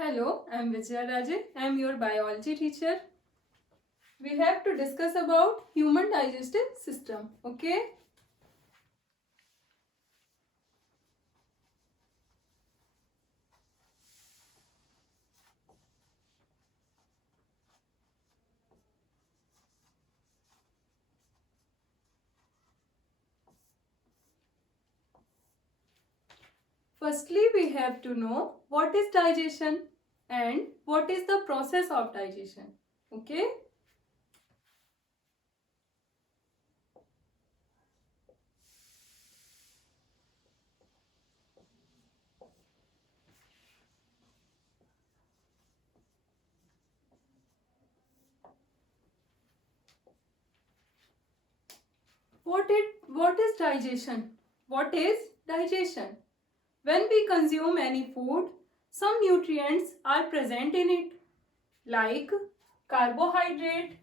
Hello, I am Vijaya Raje. I am your biology teacher. We have to discuss about human digestive system. Okay. Firstly, we have to know what is digestion and what is the process of digestion. Okay. What is digestion? What is digestion? When we consume any food, some nutrients are present in it, like carbohydrate,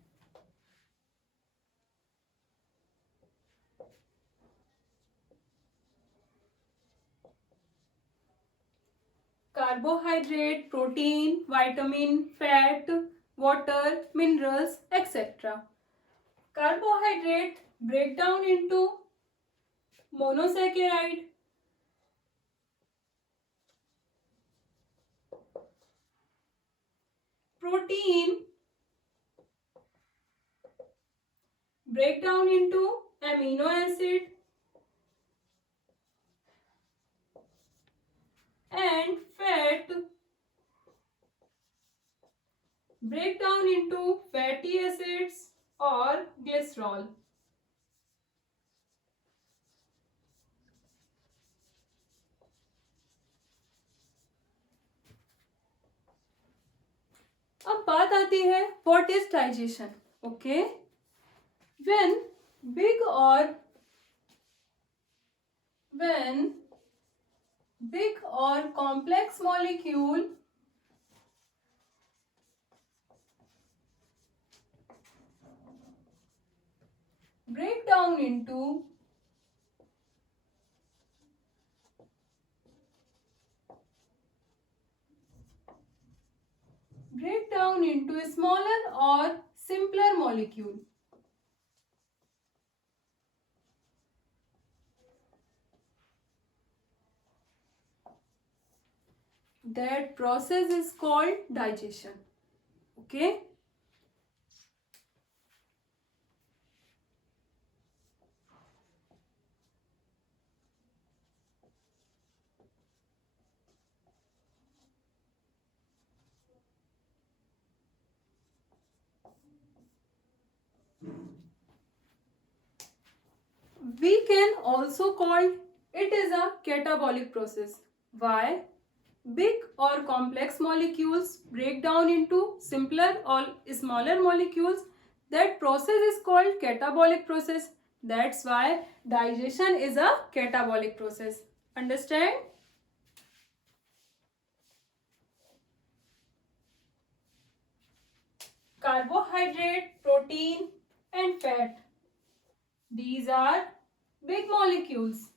protein, vitamin, fat, water, minerals, etc. Carbohydrate break down into monosaccharide, protein break down into amino acid, and fat break down into fatty acids or glycerol. अब बात आती है what is digestion. Okay, when big or complex molecule break down into a smaller or simpler molecule. That process is called digestion. Okay. We can also call it is a catabolic process. Why? Big or complex molecules break down into simpler or smaller molecules. That process is called catabolic process. That's why digestion is a catabolic process. Understand? Carbohydrate, protein, and fat. These are big molecules.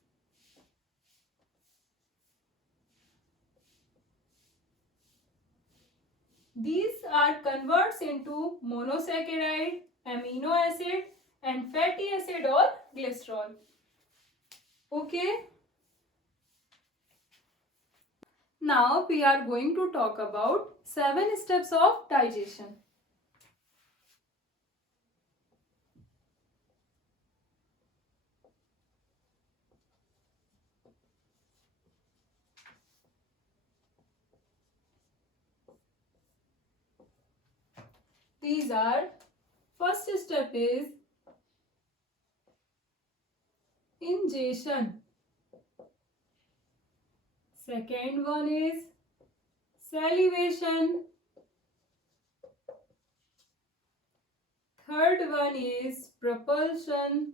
These are converts into monosaccharide, amino acid, and fatty acid or glycerol. Okay. Now we are going to talk about 7 steps of digestion. These are, first step is ingestion. Second one is salivation. Third one is propulsion.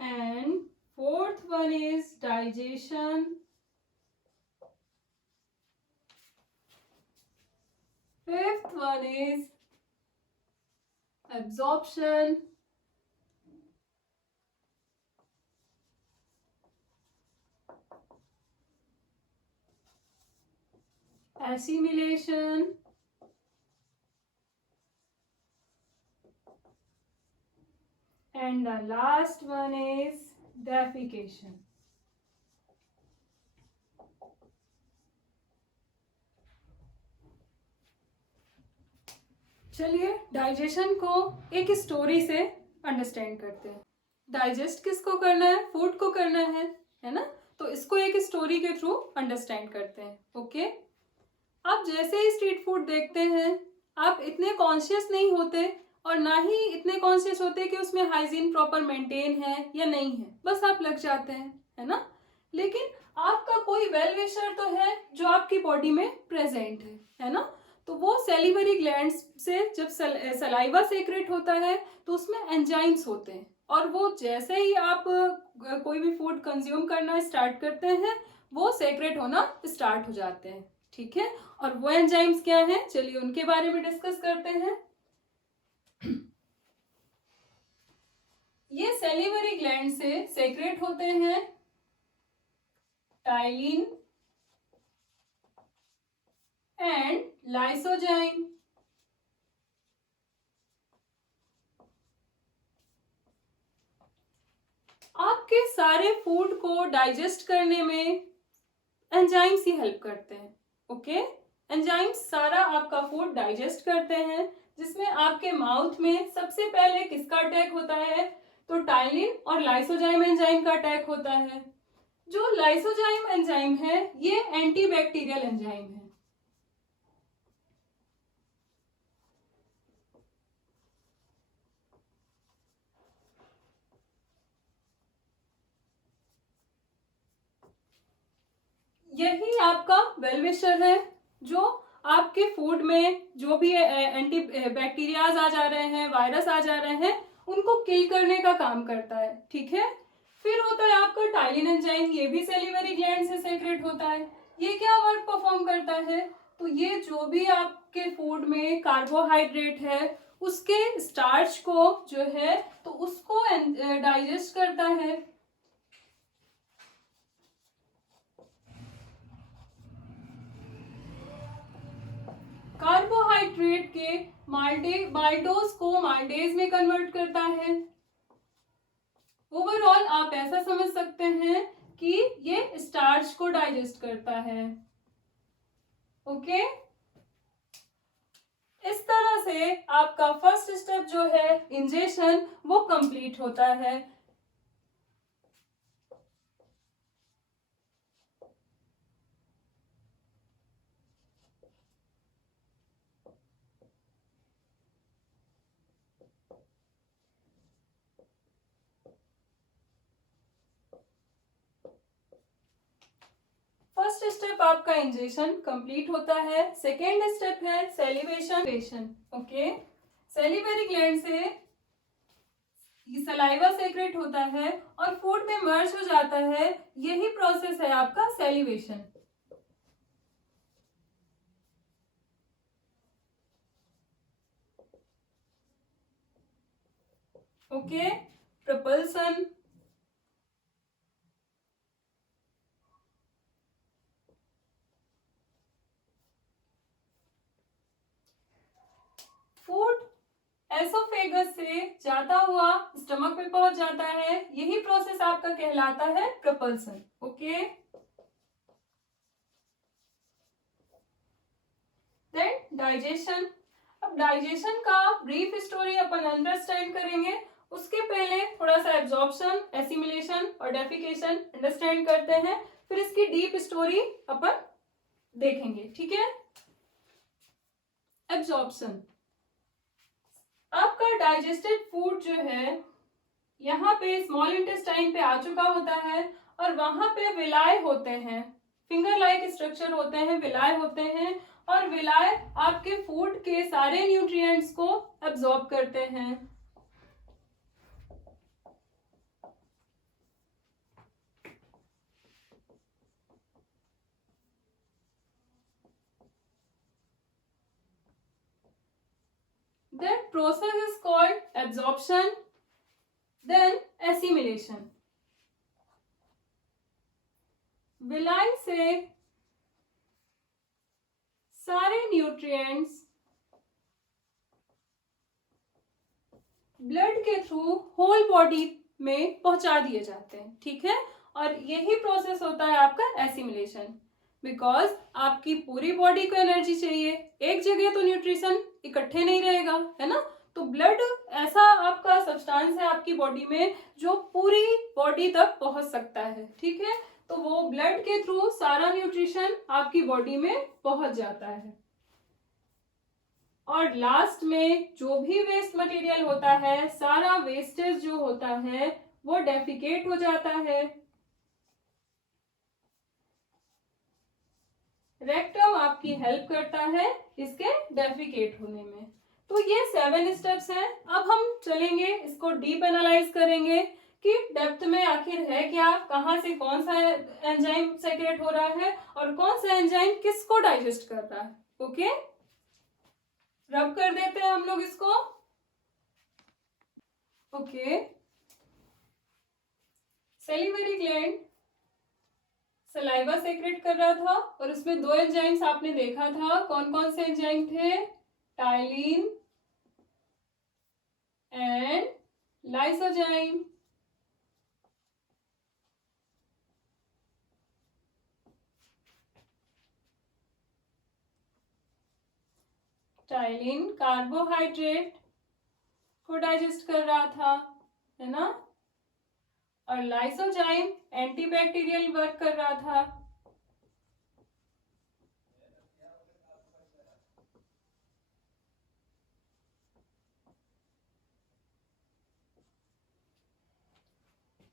And fourth one is digestion. Fifth one is absorption. assimilation, and the last one is defecation. चलिए digestion को एक story से understand करते हैं. Digest किसको करना है? Food को करना है ना? तो इसको एक स्टोरी के थ्रू अंडरस्टैंड करते हैं. ओके, आप जैसे ही स्ट्रीट फूड देखते हैं आप इतने कॉन्शियस नहीं होते और ना ही इतने कॉन्शियस होते कि उसमें हाइजीन प्रॉपर मेंटेन है या नहीं है, बस आप लग जाते हैं, है ना? लेकिन आपका कोई वेल विशर तो है जो आपकी बॉडी में प्रेजेंट है ना? तो वो सेलिवरी ग्लैंड्स से जब सलाइवा सेक्रेट होता है तो उसमें एंजाइम्स होते हैं और वो जैसे ही आप कोई भी फूड कंज्यूम करना स्टार्ट करते हैं वो सेक्रेट होना स्टार्ट हो जाते हैं. ठीक है, और वो एंजाइम्स क्या हैं? चलिए उनके बारे में डिस्कस करते हैं. ये सेलिवरी ग्लैंड से सेक्रेट होते हैं टाइलिन एंड लाइसोजाइम. आपके सारे फूड को डाइजेस्ट करने में एंजाइम्स ही हेल्प करते हैं. ओके, एंजाइम्स सारा आपका फूड डाइजेस्ट करते हैं, जिसमें आपके माउथ में सबसे पहले किसका अटैक होता है? तो टाइलिन और लाइसोजाइम एंजाइम का अटैक होता है. जो लाइसोजाइम एंजाइम है ये एंटीबैक्टीरियल एंजाइम है. यही आपका वेल विशर है जो आपके फूड में जो भी एंटी बैक्टीरियाज आ जा रहे हैं, वायरस आ जा रहे हैं, उनको किल करने का काम करता है. ठीक है, फिर होता है आपका टाइलिन एंजाइम. ये भी सेलिवरी ग्लैंड से सेक्रेट होता है. ये क्या वर्क परफॉर्म करता है? तो ये जो भी आपके फूड में कार्बोहाइड्रेट है उसके स्टार्च को जो है तो उसको डाइजेस्ट करता है. कार्बोहाइड्रेट के माल्टोज को माल्टेज में कन्वर्ट करता है. ओवरऑल आप ऐसा समझ सकते हैं कि ये स्टार्च को डाइजेस्ट करता है. ओके, इस तरह से आपका फर्स्ट स्टेप जो है इंजेशन वो कंप्लीट होता है. फर्स्ट स्टेप आपका इंजेक्शन कंप्लीट होता है. सेकेंड स्टेप है सेलिवेशन. ओके, सेलिवरी ग्लैंड से सलाइवा सेक्रेट होता है और फूड में मर्ज हो जाता है. यही प्रोसेस है आपका salivation. Okay, propulsion, food oesophagus से जाता हुआ स्टमक पे पहुंच जाता है. यही प्रोसेस आपका कहलाता है प्रपल्सन. Okay, then digestion. अब डाइजेशन का ब्रीफ स्टोरी अपन अंडरस्टैंड करेंगे. उसके पहले थोड़ा सा एब्जॉर्प्शन, एसिमिलेशन और डेफिकेशन अंडरस्टैंड करते हैं, फिर इसकी डीप स्टोरी अपन देखेंगे. ठीक है, एब्जॉर्प्शन. आपका डाइजेस्टेड फूड जो है यहाँ पे स्मॉल इंटेस्टाइन पे आ चुका होता है और वहां पे विलाय होते हैं, फिंगर लाइक स्ट्रक्चर होते हैं, विलाय होते हैं और विलाय आपके फूड के सारे न्यूट्रिएंट्स को एब्जॉर्ब करते हैं. That process is called absorption, then assimilation. विलाय से सारे न्यूट्रिएंट्स ब्लड के थ्रू होल बॉडी में पहुंचा दिए जाते हैं, ठीक है। और यही प्रोसेस होता है आपका एसिमिलेशन, बिकॉज आपकी पूरी बॉडी को एनर्जी चाहिए, एक जगह तो न्यूट्रिशन इकट्ठे नहीं रहेगा, है ना। तो ब्लड ऐसा आपका सब्सटेंस है आपकी बॉडी में जो पूरी बॉडी तक पहुंच सकता है, ठीक है। तो वो ब्लड के थ्रू सारा न्यूट्रिशन आपकी बॉडी में पहुंच जाता है। और लास्ट में जो भी वेस्ट मटेरियल होता है, सारा वेस्टेज जो होता है वो डेफिकेट हो जाता है। रेक्टम आपकी हेल्प करता है इसके डेफिकेट होने में। तो ये 7 स्टेप्स हैं। अब हम चलेंगे, इसको डीप एनालाइज करेंगे कि डेप्थ में आखिर है क्या, कहाँ से कौन सा एंजाइम सेक्रेट हो रहा है और कौन सा एंजाइम किसको डाइजेस्ट कर रहा है। ओके, रब कर देते हैं हम लोग इसको। Okay, salivary gland saliva secrete कर रहा था और उसमें 2 एंजाइम्स आपने देखा था, कौन कौन से एंजाइम थे, ptyalin and lysozyme. Ptyalin carbohydrate को डाइजेस्ट कर रहा था, है ना, और लाइसोजाइम एंटीबैक्टीरियल वर्क कर रहा था।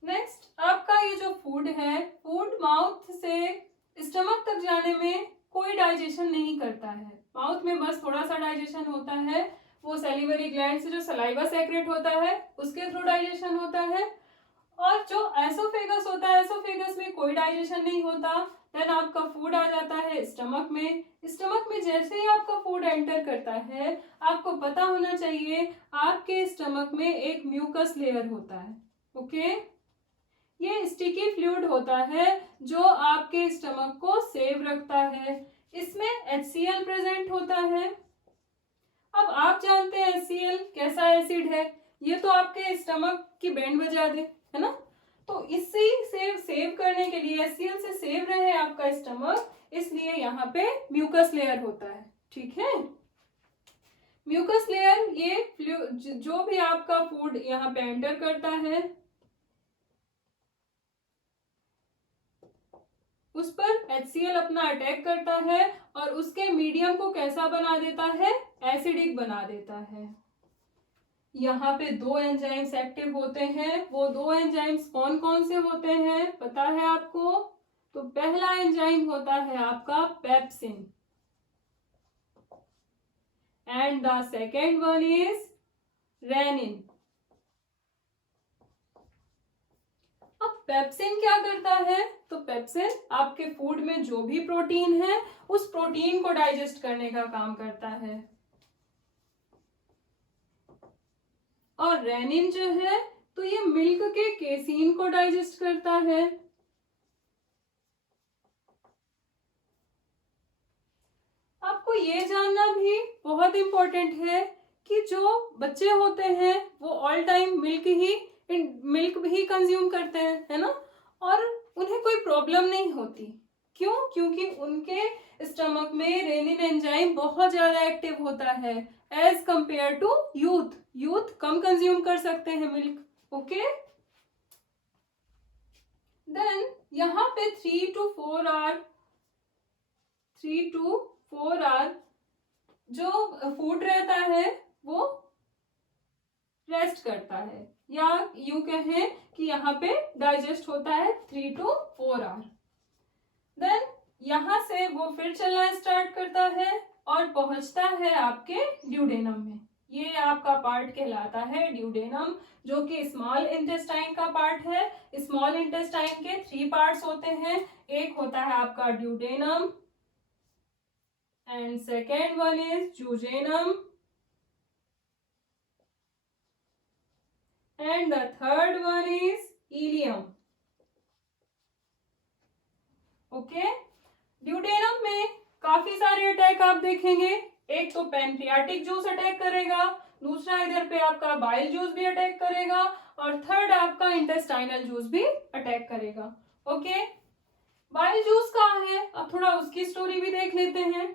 नेक्स्ट, आपका ये जो फूड है, फूड माउथ से स्टमक तक जाने में कोई डाइजेशन नहीं करता है, माउथ में बस थोड़ा सा डाइजेशन होता है, वो सैलिवरी ग्लैंड से जो सलाइवा सेक्रेट होता है उसके थ्रू डाइजेशन होता है। और जो एसोफेगस होता है, एसोफेगस में कोई डाइजेशन नहीं होता। देन आपका फूड आ जाता है स्टमक में। स्टमक में जैसे ही आपका फूड एंटर करता है, आपको पता होना चाहिए आपके स्टमक में एक म्यूकस लेयर होता है। ओके, ये स्टिकी फ्लूइड होता है जो आपके स्टमक को सेव रखता है। इसमें HCl प्रेजेंट होता है। अब आप जानते हैं HCl कैसा एसिड है, ये तो आपके स्टमक की बैंड बजा दे, है ना। तो इसी से सेव करने के लिए, HCl से सेव रहे आपका स्टमक, इसलिए यहाँ पे म्यूकस लेयर होता है, ठीक है। म्यूकस लेयर ये जो भी आपका फूड यहाँ पे एंटर करता है उस पर HCl अपना अटैक करता है और उसके मीडियम को कैसा बना देता है, एसिडिक बना देता है। यहाँ पे 2 एंजाइम्स एक्टिव होते हैं। वो 2 एंजाइम्स कौन कौन से होते हैं पता है आपको? तो पहला एंजाइम होता है आपका pepsin and the second one is rennin. अब पेप्सिन क्या करता है? तो पेप्सिन आपके फूड में जो भी प्रोटीन है उस प्रोटीन को डाइजेस्ट करने का काम करता है। और रेनिन जो है तो ये मिल्क के केसीन को डाइजेस्ट करता है। आपको ये जानना भी बहुत इंपॉर्टेंट है कि जो बच्चे होते हैं वो ऑल टाइम मिल्क ही कंज्यूम करते हैं, है ना, और उन्हें कोई प्रॉब्लम नहीं होती। क्यों? क्योंकि उनके स्टमक में रेनिन एंजाइम बहुत ज्यादा एक्टिव होता है एज कंपेयर टू यूथ कम कंज्यूम कर सकते हैं मिल्क। ओके, देन यहाँ पे 3 to 4 आवर जो फूड रहता है वो रेस्ट करता है, या यूं कहें कि यहाँ पे डाइजेस्ट होता है 3 to 4 आवर। देन यहाँ से वो फिर चलना स्टार्ट करता है और पहुंचता है आपके ड्यूडेनम में। ये आपका पार्ट कहलाता है ड्यूडेनम, जो कि स्मॉल इंटेस्टाइन का पार्ट है। स्मॉल इंटेस्टाइन के 3 पार्ट्स होते हैं। एक होता है आपका duodenum and second one is jejunum and the third one is ileum. Okay, duodenum में काफी सारे अटैक आप देखेंगे, एक तो पैनक्रियाटिक जूस अटैक करेगा, दूसरा इधर पे आपका बाइल जूस भी अटैक करेगा, और थर्ड आपका इंटेस्टाइनल जूस भी अटैक करेगा। ओके, बाइल जूस कहाँ है, अब थोड़ा उसकी स्टोरी भी देख लेते हैं।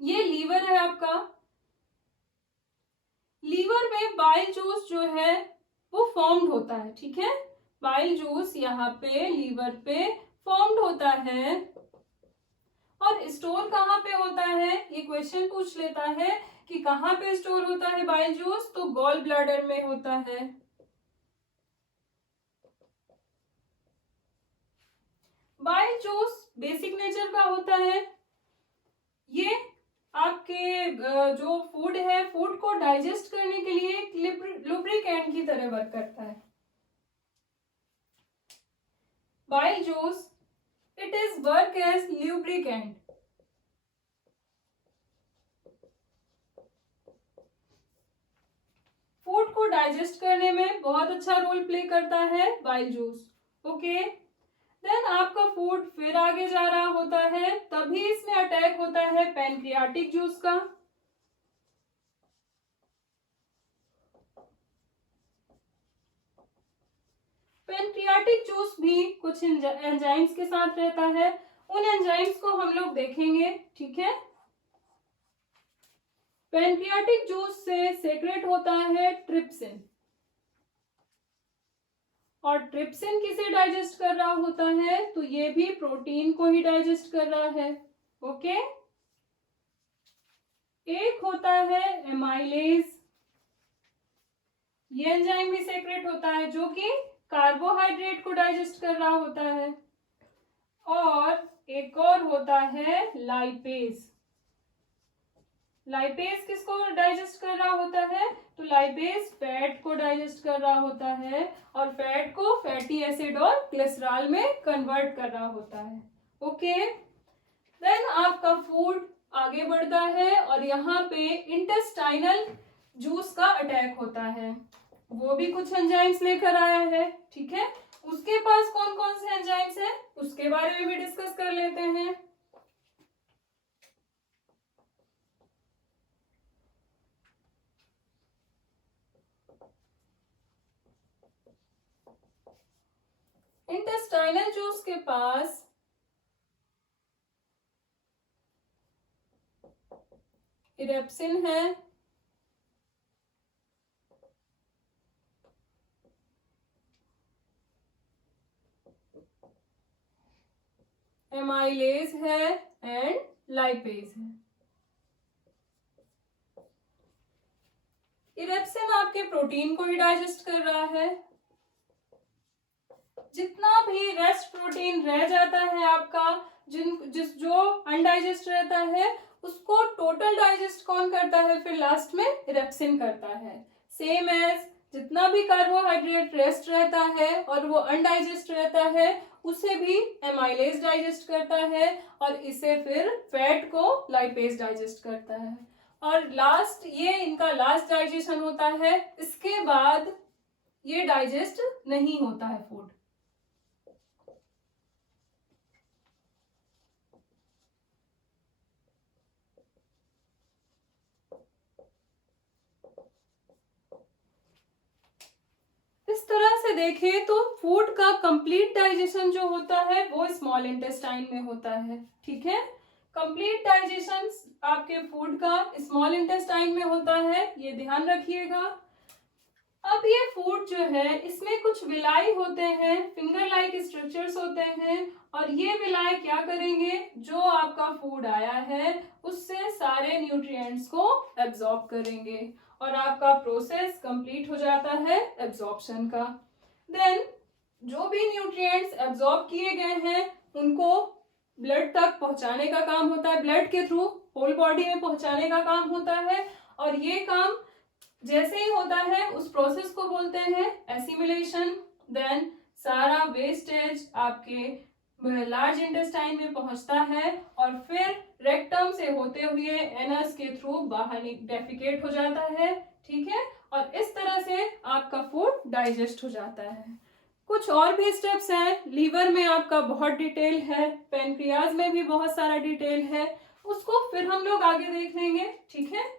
ये लीवर है आपका, लीवर में बाइल जूस जो है वो फॉर्म्ड होता है, ठीक है, बाइल जूस यहाँ पे लीवर पे फॉर्म्ड होता है। और स्टोर कहाँ पे होता है, ये क्वेश्चन पूछ लेता है कि कहाँ पे स्टोर होता है बाइल जूस, तो गॉल ब्लैडर में होता है। बाइल जूस बेसिक नेचर का होता है, ये आपके जो फूड है, फूड को डाइजेस्ट करने के लिए एक लुब्रिकेंट की तरह वर्क करता है। Bile juice it is work as lubricant. Food को डाइजेस्ट करने में बहुत अच्छा रोल प्ले करता है बाइल जूस। ओके, देन आपका फूड फिर आगे जा रहा होता है, तभी इसमें अटैक होता है पैनक्रियाटिक जूस का। पैनक्रियाटिक जूस भी कुछ एंजाइम्स के साथ रहता है, उन एंजाइम्स को हम लोग देखेंगे, ठीक है। पैनक्रियाटिक जूस से सेक्रेट होता है ट्रिप्सिन, और ट्रिप्सिन किसे डाइजेस्ट कर रहा होता है, तो ये भी प्रोटीन को ही डाइजेस्ट कर रहा है। ओके, एक होता है एमाइलेज, ये एंजाइम भी सेक्रेट होता है जो कि कार्बोहाइड्रेट को डाइजेस्ट कर रहा होता है। और एक और होता है लाइपेज, लाइपेज किसको डाइजेस्ट कर रहा होता है, तो लाइपेज फैट को डाइजेस्ट कर रहा होता है, और फैट को फैटी एसिड और ग्लिसरॉल में कन्वर्ट कर रहा होता है। ओके, देन आपका फूड आगे बढ़ता है और यहाँ पे इंटेस्टाइनल जूस का अटैक होता है, वो भी कुछ एंजाइम्स लेकर आया है, ठीक है। उसके पास कौन कौन से एंजाइम्स हैं उसके बारे में भी डिस्कस कर लेते हैं। इंटेस्टाइनल जूस के पास इरेप्सिन है, एमाइलेज है एंड लाइपेज है। इरेप्सिन आपके प्रोटीन को ही डाइजेस्ट कर रहा है, जितना भी रेस्ट प्रोटीन रह जाता है आपका, जो अनडाइजेस्ट रहता है उसको टोटल डाइजेस्ट कौन करता है, फिर लास्ट में इरेप्सिन करता है। सेम एज जितना भी कार्बोहाइड्रेट रेस्ट रहता है और वो अनडाइजेस्ट रहता है उसे भी एमाइलेज डाइजेस्ट करता है, और इसे फिर फैट को लाइपेज डाइजेस्ट करता है। और लास्ट ये इनका लास्ट डाइजेशन होता है, इसके बाद ये डाइजेस्ट नहीं होता है फूड। इस तरह से देखें तो फूड का कंप्लीट डाइजेशन जो होता है वो स्मॉल इंटेस्टाइन में होता है, ठीक है। कंप्लीट डाइजेशन आपके फूड का स्मॉल इंटेस्टाइन में होता है, ये ध्यान रखिएगा। अब ये फूड जो है इसमें कुछ विलाई होते हैं, फिंगर लाइक स्ट्रक्चर्स होते हैं, और ये विलाई क्या करेंगे, जो आपका फूड आया है उससे सारे न्यूट्रिएंट्स को एब्जॉर्ब करेंगे, और आपका प्रोसेस कंप्लीट हो जाता है एब्जॉर्प्शन का। देन जो भी न्यूट्रिएंट्स एब्जॉर्ब किए गए हैं उनको ब्लड तक पहुंचाने का काम होता है, ब्लड के थ्रू होल बॉडी में पहुंचाने का काम होता है, और ये काम जैसे ही होता है उस प्रोसेस को बोलते हैं एसिमिलेशन। देन सारा वेस्टेज आपके लार्ज इंटेस्टाइन में पहुंचता है, और फिर रेक्टम से होते हुए एनस के थ्रू बाहर डेफिकेट हो जाता है, ठीक है। और इस तरह से आपका फूड डाइजेस्ट हो जाता है। कुछ और भी स्टेप्स हैं, लीवर में आपका बहुत डिटेल है, पेनक्रियाज में भी बहुत सारा डिटेल है, उसको फिर हम लोग आगे देख लेंगे, ठीक है।